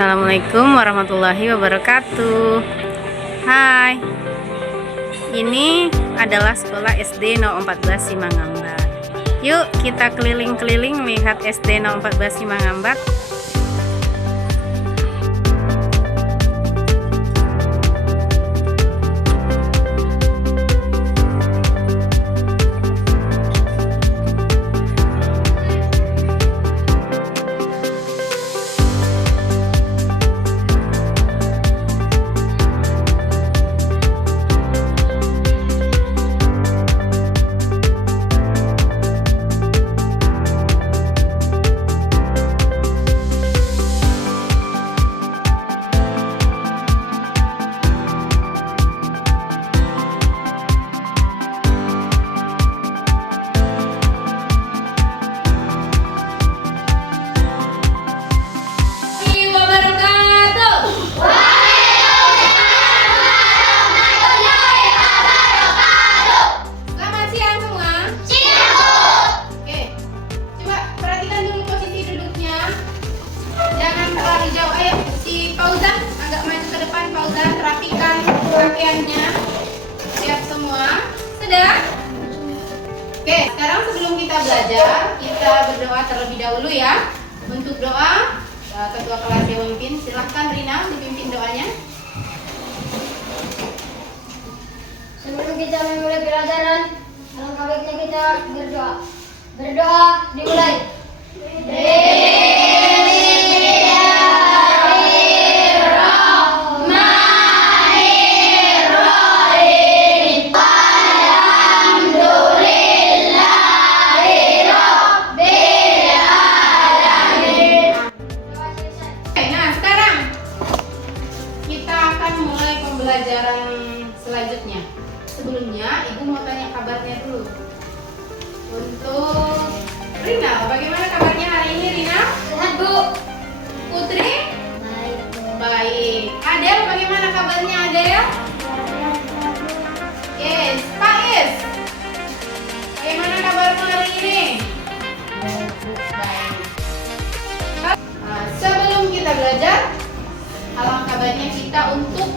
Assalamualaikum warahmatullahi wabarakatuh. Hai, ini adalah sekolah SD 014 Simangambat. Yuk kita keliling-keliling lihat SD 014 Simangambat. Pakaiannya siap semua? Sudah? Oke, sekarang sebelum kita belajar, kita berdoa terlebih dahulu ya. Untuk doa, ketua kelas yang memimpin, silahkan Rina dipimpin doanya. Sebelum kita memulai pelajaran, alangkah baiknya kita berdoa. Berdoa dimulai. Pembelajaran selanjutnya. Sebelumnya, Ibu mau tanya kabarnya dulu. Untuk Rina, bagaimana kabarnya hari ini, Rina? Sehat, Bu. Putri? Baik, Bu. Baik. Adel, bagaimana kabarnya, Adel? Yes. Pak Is, bagaimana kabarmu hari ini? Baik. Sebelum kita belajar, alangkah baiknya kita untuk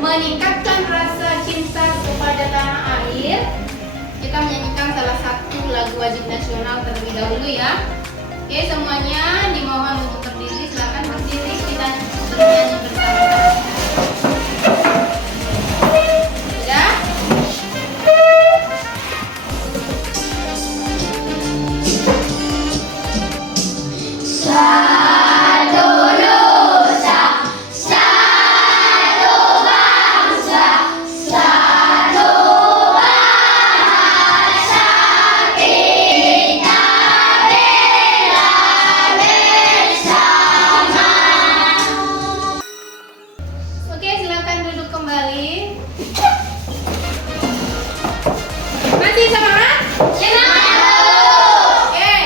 meningkatkan rasa cinta kepada tanah air. Kita menyanyikan salah satu lagu wajib nasional terlebih dahulu ya. Oke, semuanya dimohon untuk berdiri. Silakan berdiri, kita bernyanyi bersama-sama. Sudah? Masih semangat? Oke,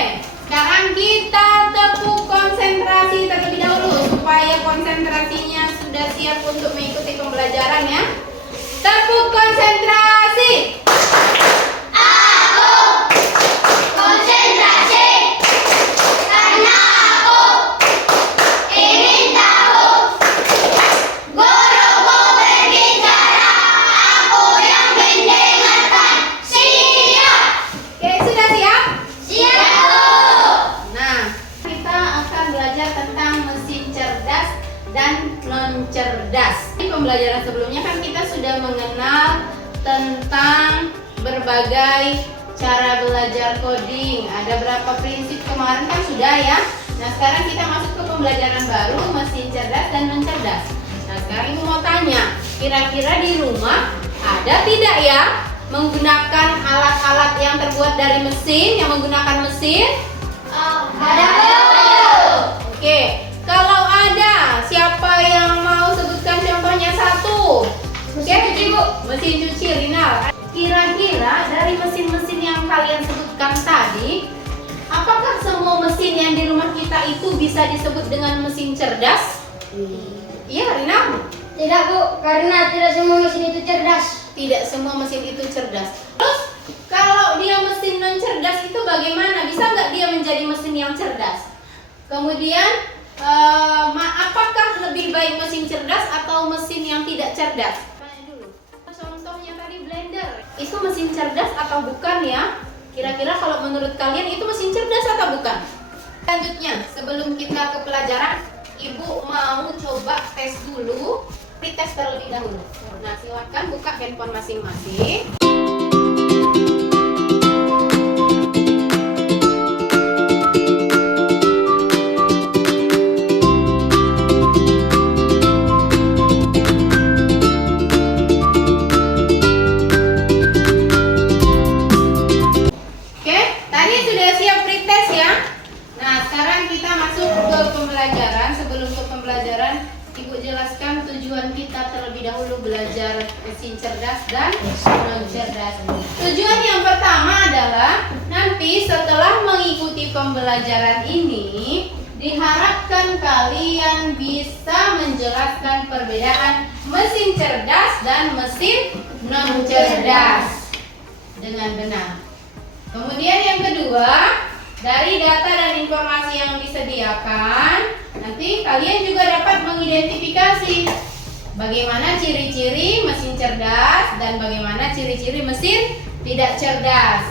sekarang kita tepuk konsentrasi terlebih dahulu supaya konsentrasinya sudah siap untuk mengikuti pembelajaran ya. Tepuk konsentrasi. Cerdas. Di pembelajaran sebelumnya kan kita sudah mengenal tentang berbagai cara belajar coding. Ada berapa prinsip kemarin kan sudah ya. Nah sekarang kita masuk ke pembelajaran baru, mesin cerdas dan mencerdas. Nah sekarang Ibu mau tanya, kira-kira di rumah ada tidak ya menggunakan alat-alat yang terbuat dari mesin, yang menggunakan mesin? Ada, Bu. Oke, kalau ada, siapa yang mau sebutkan contohnya satu? Mesin cuci, Bu. Mesin cuci, Rinal. Kira-kira dari mesin-mesin yang kalian sebutkan tadi, apakah semua mesin yang di rumah kita itu bisa disebut dengan mesin cerdas? Iya, Rinal. Tidak, Bu, karena tidak semua mesin itu cerdas. Tidak semua mesin itu cerdas. Terus, kalau dia mesin non cerdas itu bagaimana? Bisa nggak dia menjadi mesin yang cerdas? Kemudian apakah lebih baik mesin cerdas atau mesin yang tidak cerdas? Tanya dulu. Contohnya tadi blender, itu mesin cerdas atau bukan ya? Kira-kira kalau menurut kalian itu mesin cerdas atau bukan? Selanjutnya, sebelum kita ke pelajaran, Ibu mau coba tes dulu, pretest terlebih dahulu. Nah, silakan buka handphone masing-masing. Oke, tadi sudah siap pretest ya. Nah, sekarang kita masuk ke pembelajaran. Sebelum ke pembelajaran, Ibu jelaskan tujuan kita terlebih dahulu belajar mesin cerdas dan non cerdas. Tujuan yang pertama adalah nanti setelah mengikuti pembelajaran ini, diharapkan kalian bisa menjelaskan perbedaan mesin cerdas dan mesin non cerdas dengan benar. Kemudian yang kedua, dari data dan informasi yang disediakan, nanti kalian juga dapat mengidentifikasi bagaimana ciri-ciri mesin cerdas dan bagaimana ciri-ciri mesin tidak cerdas.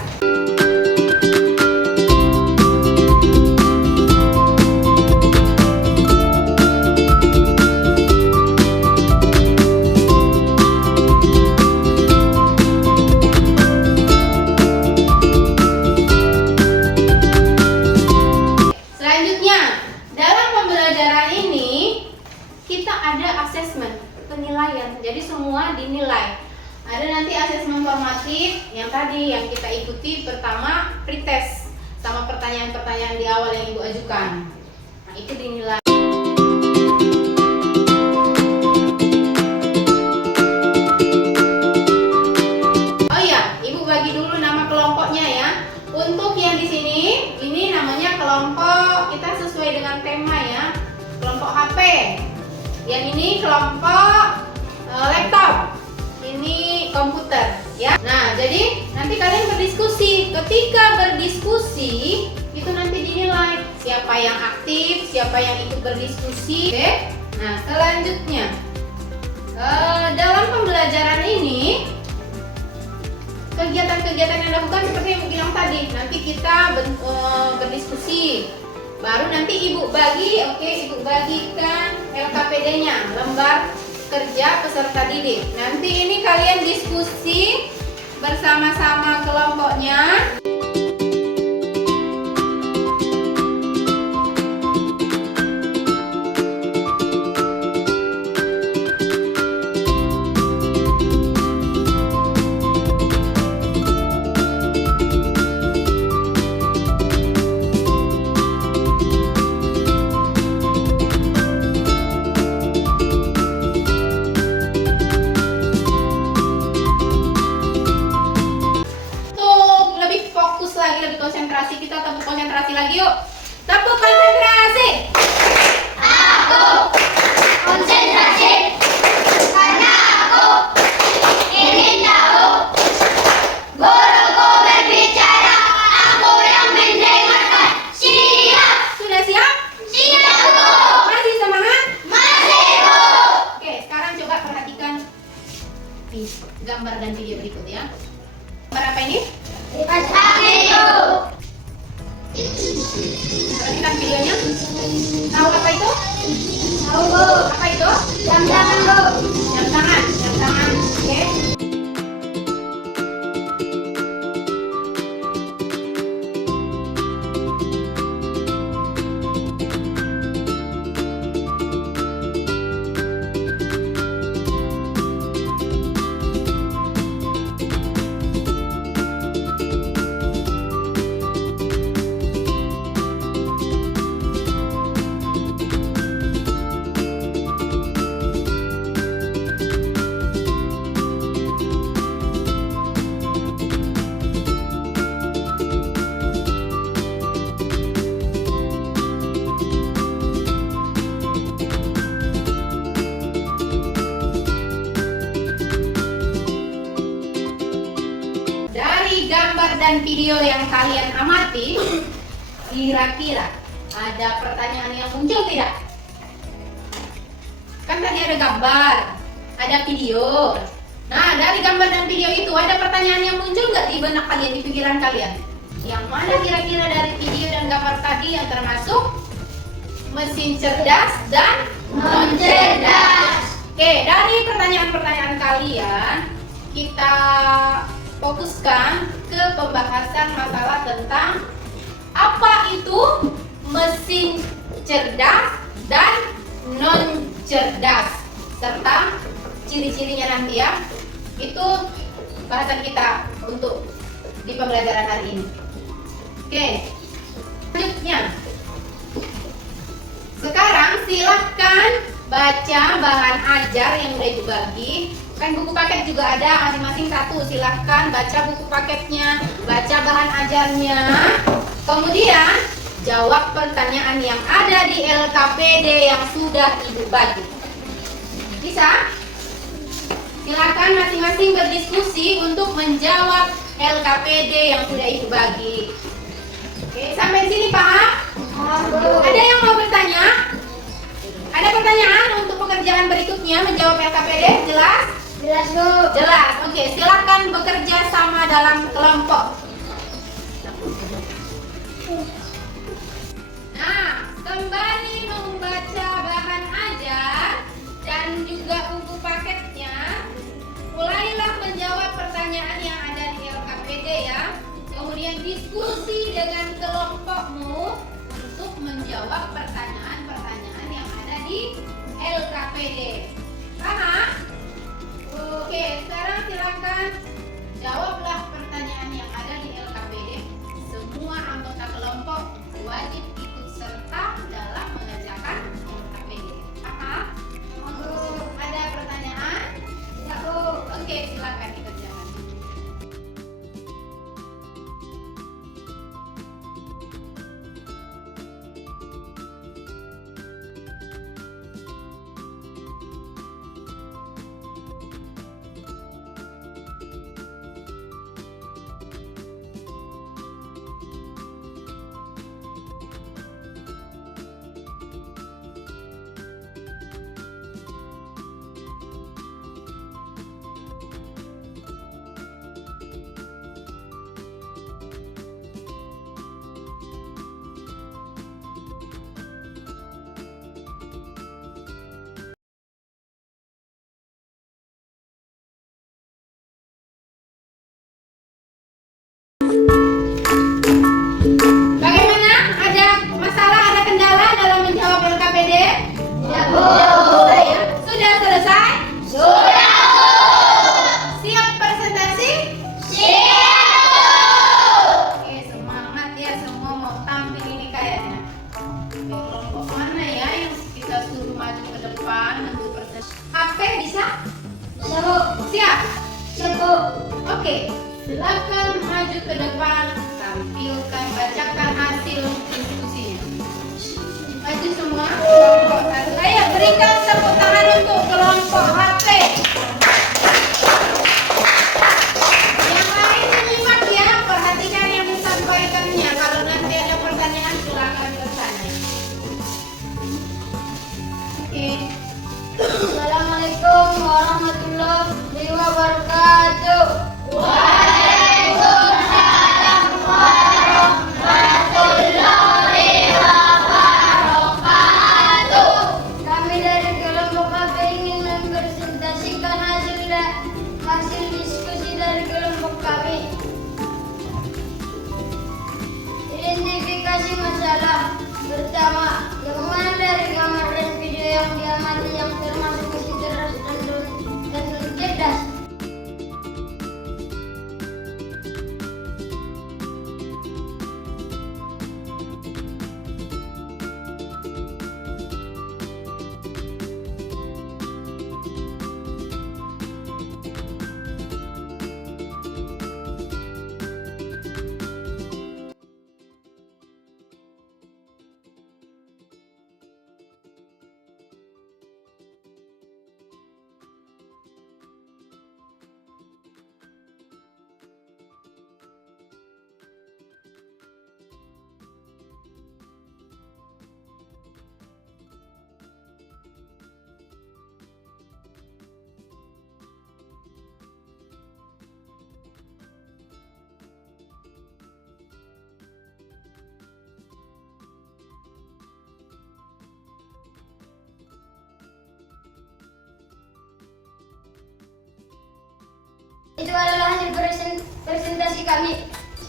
Jadi semua dinilai. Ada nanti asesmen formatif yang tadi yang kita ikuti. Pertama pretest sama pertanyaan-pertanyaan di awal yang Ibu ajukan. Nah, itu dinilai. Oh iya, Ibu bagi dulu nama kelompoknya ya. Untuk yang di sini, ini namanya kelompok, kita sesuai dengan tema ya. Kelompok HP. Yang ini kelompok laptop, ini komputer ya. Nah, jadi nanti kalian berdiskusi. Ketika berdiskusi itu nanti dinilai siapa yang aktif, siapa yang ikut berdiskusi. Oke. Nah, selanjutnya dalam pembelajaran ini kegiatan-kegiatan yang dilakukan seperti yang Ibu bilang tadi. Nanti kita berdiskusi. Baru nanti Ibu bagi, Ibu bagikan LKPD-nya, lembar kerja peserta didik. Nanti ini kalian diskusi bersama-sama kelompoknya. Kita tepuk konsentrasi lagi yuk. Tepuk konsentrasi. Aku konsentrasi karena aku ingin tahu. Guruku berbicara, aku yang mendengarkan. Siap. Sudah siap? Siap, Bu. Masih semangat? Masih, Bu. Oke, sekarang coba perhatikan gambar dan video berikut ya. Gambar apa ini? Kipas angin, Bu. Perhatikan videonya. Tahu apa itu? Tahu, Bu. Apa itu? Jam tangan, Bu. Jam tangan. Jam tangan. Oke. Dari gambar dan video yang kalian amati, kira-kira Ada pertanyaan yang muncul tidak? Kan tadi ada gambar, ada video. Nah, dari gambar dan video itu ada pertanyaan yang muncul nggak di benak kalian, di pikiran kalian? Yang mana kira-kira dari video dan gambar tadi yang termasuk mesin cerdas dan non cerdas? Oke, dari pertanyaan-pertanyaan kalian kita fokuskan ke pembahasan masalah tentang apa itu mesin cerdas dan non cerdas serta ciri-cirinya nanti ya. Itu bahasan kita untuk di pembelajaran hari ini. Oke, selanjutnya sekarang silahkan baca bahan ajar yang udah ibu bagi. Kan buku paket juga ada masing-masing satu. Silahkan baca buku paketnya, baca bahan ajarnya. Kemudian jawab pertanyaan yang ada di LKPD yang sudah ibu bagi. Bisa? Silakan masing-masing berdiskusi untuk menjawab LKPD yang sudah ibu bagi. Oke, sampai sini paham? Ada yang mau bertanya? Ada pertanyaan untuk pekerjaan berikutnya menjawab LKPD? Jelas? Jelas, Bu. Jelas. Oke, silakan bekerja sama dalam kelompok. Nah, kembali membaca bahan ajar dan juga buku paketnya. Mulailah menjawab pertanyaan yang ada di LKPD ya. Kemudian diskusi dengan kelompokmu untuk menjawab pertanyaan-pertanyaan yang ada di LKPD. Paham? Oke, sekarang silakan jawablah pertanyaan yang ada di LKPD. Semua anggota kelompok wajib ikut serta dalam mengerjakan LKPD. Paham? Ada pertanyaan? Ya, Bu. Oke, silakan dikerjakan. Bagaimana? Ada masalah, ada kendala dalam menjawab LKPD? Ya, Bu. Sudah selesai? Sudah, Bu. Siap presentasi? Siap, Bu. Oke, semangat ya, semua mau tampil ini kayaknya. Oke, kelompok mana ya yang kita suruh maju ke depan untuk presentasi? HP bisa? Bisa, Bu. Siap? Siap, Bu. Oke, silakan maju ke depan, tampilkan, bacakan hasil diskusinya. Maju semua, kelompok satu. Ayo berikan tepuk tangan untuk kelompok HP. Yang lain menyimak ya, perhatikan yang disampaikannya. Kalau nanti ada pertanyaan silakan bertanya. Oke. Assalamualaikum warahmatullahi wabarakatuh. Waalaikumsalam warahmatullahi wabarakatuh. Kami dari kelompok KB ingin mempresentasikan hasil diskusi dari kelompok kami. Identifikasi masalah. Pertama, yang mana dari gambar dan video yang diamati yang termasuk mesin cerdas dan non cerdas? presentasi kami.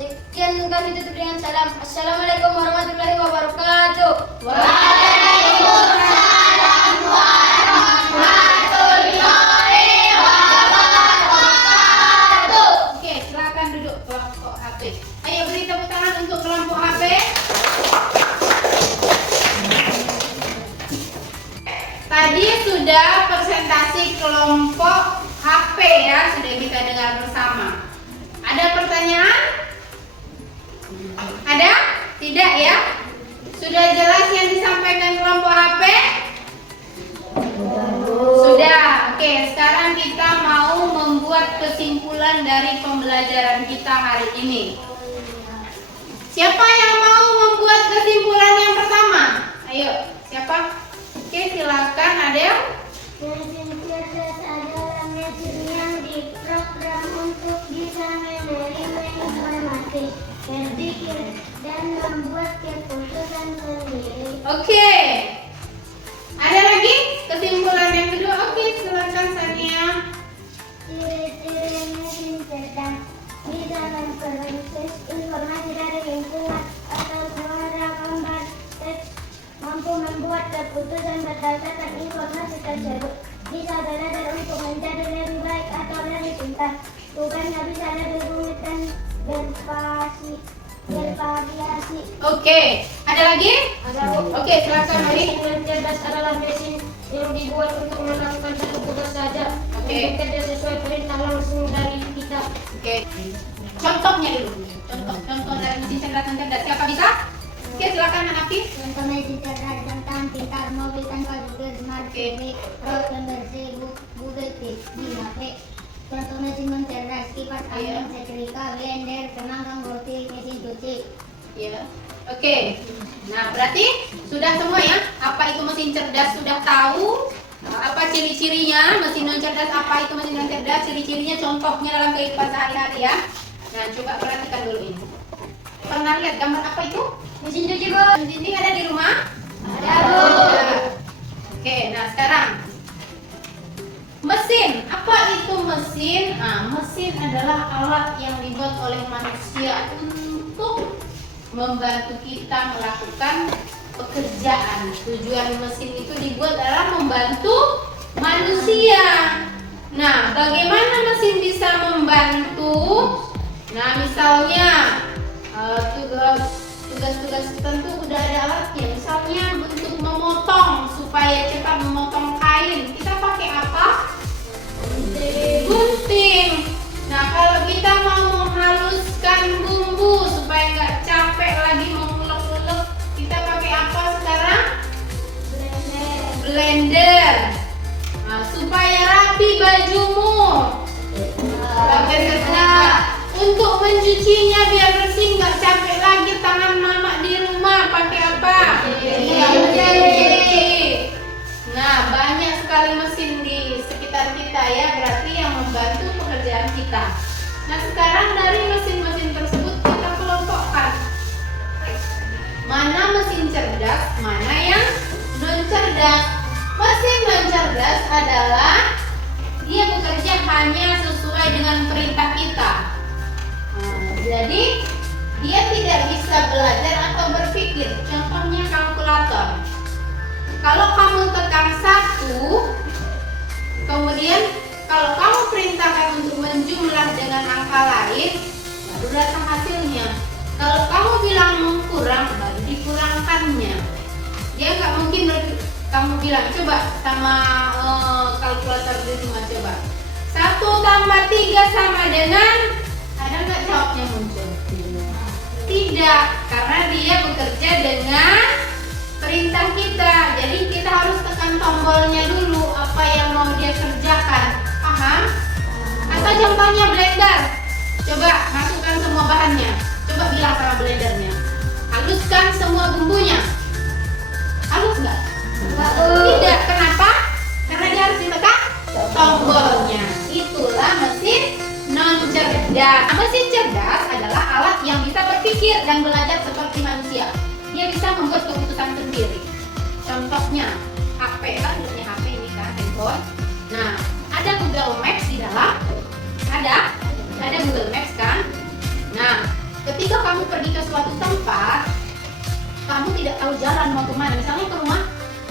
Sekian kami tutup dengan salam. Assalamualaikum warahmatullahi wabarakatuh. Waalaikumsalam warahmatullahi wabarakatuh. Oke, silakan duduk kelompok HP. Ayo beri tepuk tangan untuk kelompok HP. Tadi sudah presentasi kelompok HP ya, sudah kita dengar bersama. Ada pertanyaan? Ada? Tidak ya? Sudah jelas yang disampaikan kelompok HP? Sudah. Oke, sekarang kita mau membuat kesimpulan dari pembelajaran kita hari ini. Siapa yang mau membuat kesimpulan yang pertama? Ayo, siapa? Oke, silakan Adel. Mesin cerdas adalah mesin yang diprogram untuk bisa menerima informasi, berpikir, dan membuat keputusan sendiri. Oke. Ada lagi kesimpulan yang kedua? Oke, silakan Sania. Ciri-ciri mesin cerdas bisa memproses informasi dari lingkungan atau suara, gambar, teks, mampu membuat keputusan berdasarkan informasi tersebut, bisa belajar untuk menjadi lebih baik atau lebih pintar, bukannya bisa lebih rumit dan bervariasi. Oke, ada lagi? Oke, silakan Mari. Mesin cerdas adalah mesin yang dibuat untuk melakukan satu tugas saja, Oke. bekerja sesuai perintah langsung dari kita. Oke. Contohnya dulu. Contoh dari mesin cerdas dan cerdas. Siapa bisa? Oke, silakan Hanafi. Contoh mesin cerdas tentang pintar, mobil tanpa Google, smart TV, road pembersih, Google TV, HP. Contoh mesin cerdas, kipas angin, setrika, blender, pemanggang roti, mesin cuci. Ya. Oke. Nah, berarti sudah semua ya? Apa itu mesin cerdas sudah tahu? Apa ciri-cirinya? Mesin non cerdas apa itu mesin non cerdas? Ciri-cirinya, contohnya dalam kehidupan sehari-hari ya. Nah, coba perhatikan dulu ini. Pernah lihat gambar apa itu? Mesin cuci, Bu. Ini ada di rumah? Ada, Bu. Oke, nah sekarang mesin. Apa itu mesin? Nah, mesin adalah alat yang dibuat oleh manusia untuk membantu kita melakukan pekerjaan. Tujuan mesin itu dibuat adalah membantu manusia. Nah, bagaimana mesin bisa membantu? Nah, misalnya tugas-tugas tertentu udah ada alatnya. Misalnya untuk memotong, supaya cepat memotong kain, kita pakai apa? Gunting. Nah, kalau kita mau menghaluskan bumbu supaya nggak capek lagi mengulek-ulek, kita pakai apa sekarang? Blender. Nah, supaya rapi bajumu, pakai setrika. Untuk mencucinya biar bersih, nggak capek lagi tangan mama di rumah, pakai apa? Cuci. Nah, banyak sekali mesin di sekitar kita ya, berarti yang membantu pekerjaan kita. Nah, sekarang dari mesin-mesin tersebut kita kelompokkan. Mana mesin cerdas, mana yang non cerdas. Mesin non cerdas adalah dia bekerja hanya sesuai dengan perintah kita. Jadi dia tidak bisa belajar atau berpikir. Contohnya kalkulator. Kalau kamu tekan 1, kemudian kalau kamu perintahkan untuk menjumlah dengan angka lain, baru datang hasilnya. Kalau kamu bilang kurang, baru dikurangkannya. Dia nggak mungkin kamu bilang, coba sama kalkulator di rumah, coba 1 tambah 3 sama dengan, ada nggak jawabnya muncul? Tidak, karena dia bekerja dengan perintah kita. Jadi kita harus tekan tombolnya dulu apa yang mau dia kerjakan. Paham? Atau contohnya blender. Coba masukkan semua bahannya. Coba bilang sama blendernya, haluskan semua bumbunya. Halus nggak? Tidak. Kenapa? Karena dia harus ditekan tombolnya. Itulah mesin non cerdas. Mesin cerdas adalah alat yang bisa berpikir dan belajar seperti manusia. Dia bisa membuat keputusan sendiri. Contohnya HP, kan punya HP ini kan, handphone. Nah, ada Google Maps di dalam. Ada Google Maps kan. Nah, ketika kamu pergi ke suatu tempat, kamu tidak tahu jalan mau kemana, misalnya ke rumah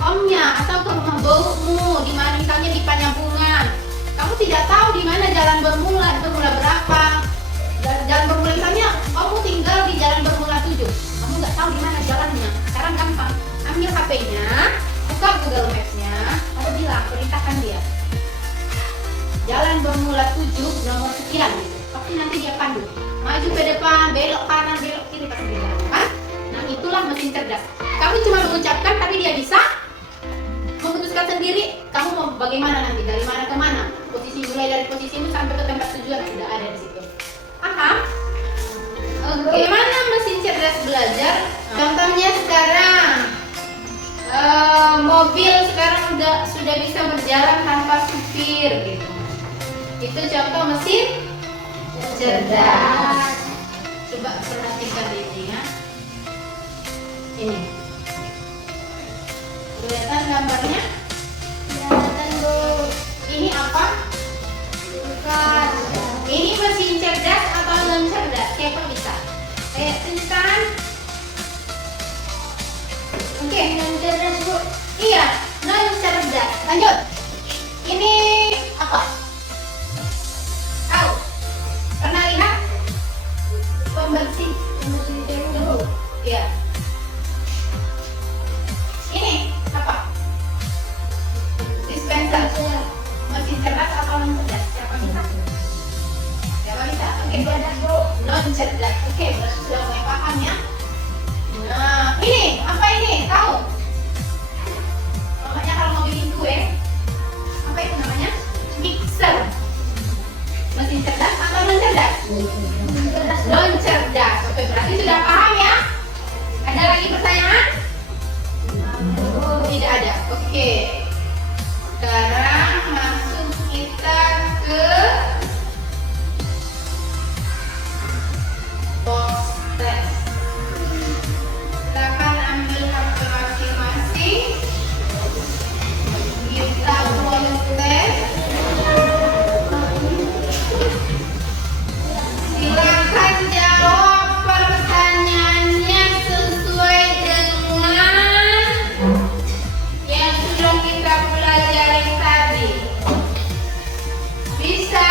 omnya atau ke rumah baumu, di mana misalnya di Panjabungan. Kamu tidak tahu di mana jalan bermula berapa. Jalan bermula misalnya kamu tinggal di jalan bermula 7. Kamu nggak tahu di mana jalannya. Sekarang gampang. Ambil HP-nya, buka Google Maps-nya, kamu bilang, perintahkan dia. Jalan bermula 7 nomor sekian gitu. Pasti nanti dia pandu. Maju ke depan, belok kanan, belok kiri, pasti dia lakukan. Nah, itulah mesin cerdas. Kamu cuma mengucapkan tapi dia bisa memutuskan sendiri kamu mau bagaimana nanti, dari mana ke mana. Posisi mulai dari posisimu sampai ke tempat tujuan sudah ada di situ. Paham? Oke. Mana mesin cerdas belajar? Contohnya sekarang mobil sekarang sudah bisa berjalan tanpa supir gitu. Itu contoh mesin cerdas. Coba perhatikan ini ya. Ini. Kelihatan gambarnya? Kelihatan, Bu. Ini apa? Bukan. Ini mesin cerdas atau non cerdas? Siapa bisa? Ayo tunjukkan. Oke. Non cerdas, Bu. Iya, non cerdas. Lanjut. Ini apa? Tahu? Pernah lihat? Pembersih debu. Iya. Ini apa? Dispenser. Mesin cerdas atau non cerdas? Siapa bisa? Siapa bisa? Oke. Non cerdas. Oke, berarti sudah mulai paham ya. Nah, ini apa ini? Tahu? Namanya kalau mau bikin kue, apa itu namanya? Mixer. Mesin cerdas atau non cerdas? Non cerdas. Oke, berarti sudah paham ya? Ada lagi pertanyaan? Tidak ada. Oke. Sekarang masuk kita ke box test. Silakan ambil HP masing-masing. Kita box test. Silakan jawab pertanyaannya sesuai dengan yang sudah kita pelajari tadi. Bisa?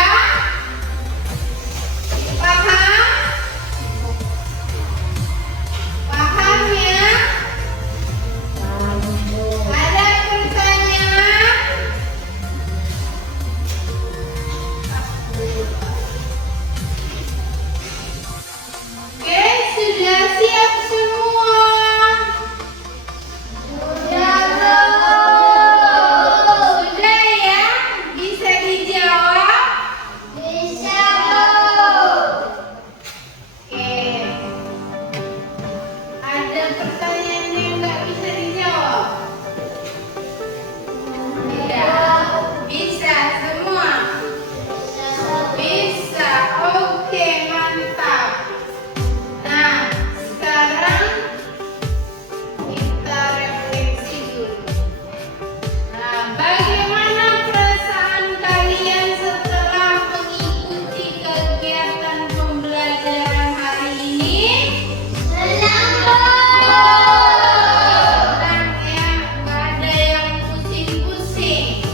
Paham? Paham ya? Ada pertanyaan? Oke, sudah siap semua? Sudah ya? Bisa dijawab? Bisa, Bu. Oke. Ada pertanyaan yang nggak bisa dijawab? Tidak. Bisa semua? Bisa. Oke, mantap. Nah, sekarang kita refleksi dulu. Nah, bagaimana perasaan kalian setelah mengikuti kegiatan pembelajaran hari ini? Senang, Bu. Tenang ya, nggak ada yang pusing-pusing.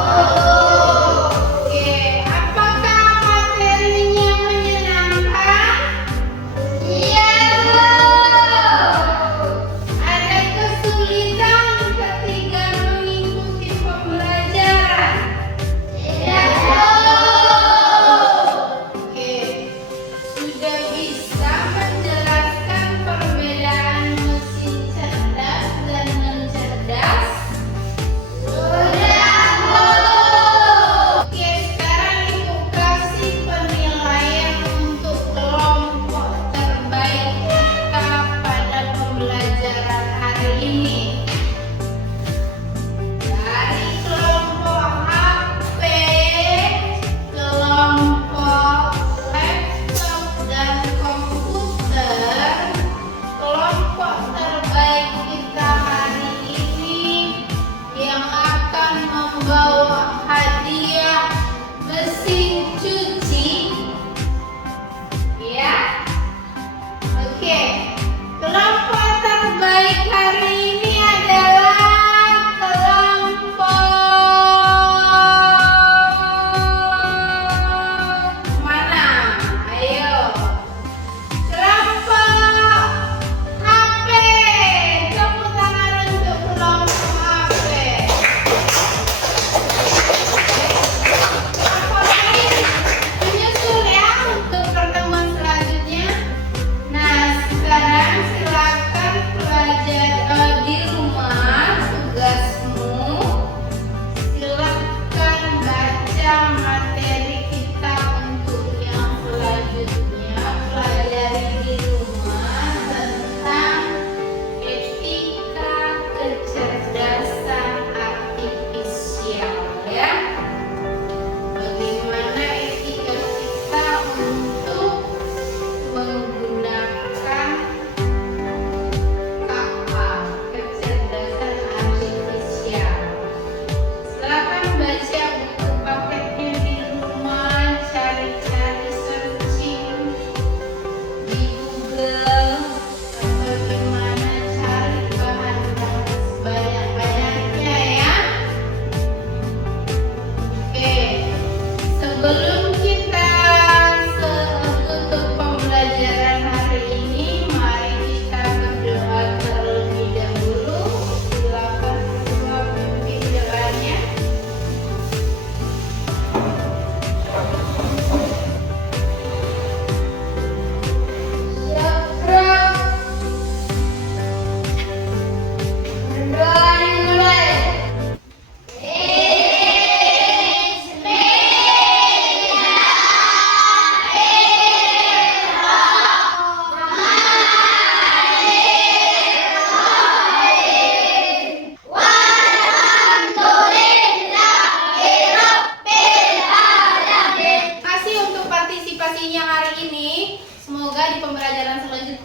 Oke, apakah materinya menyenangkan? Iya, Bu. Ada kesulitan ketika mengikuti pembelajaran? Tidak, Bu. Oke, sudah bisa menjelaskan perbedaan mesin cerdas dan non cerdas? Sudah, Bu. Oke, sekarang Ibu kasih penilaian untuk kelompok terbaik kita pada pembelajaran hari ini. Dari kelompok HP, kelompok laptop dan komputer, kelompok terbaik kita hari ini yang akan membawa hadiah mesin cuci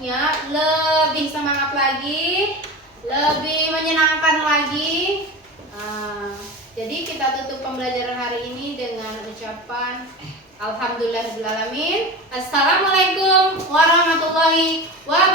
selanjutnya lebih semangat lagi, lebih menyenangkan lagi. Jadi kita tutup pembelajaran hari ini dengan ucapan Alhamdulillahirrahmanirrahim. Assalamualaikum warahmatullahi wabarakatuh.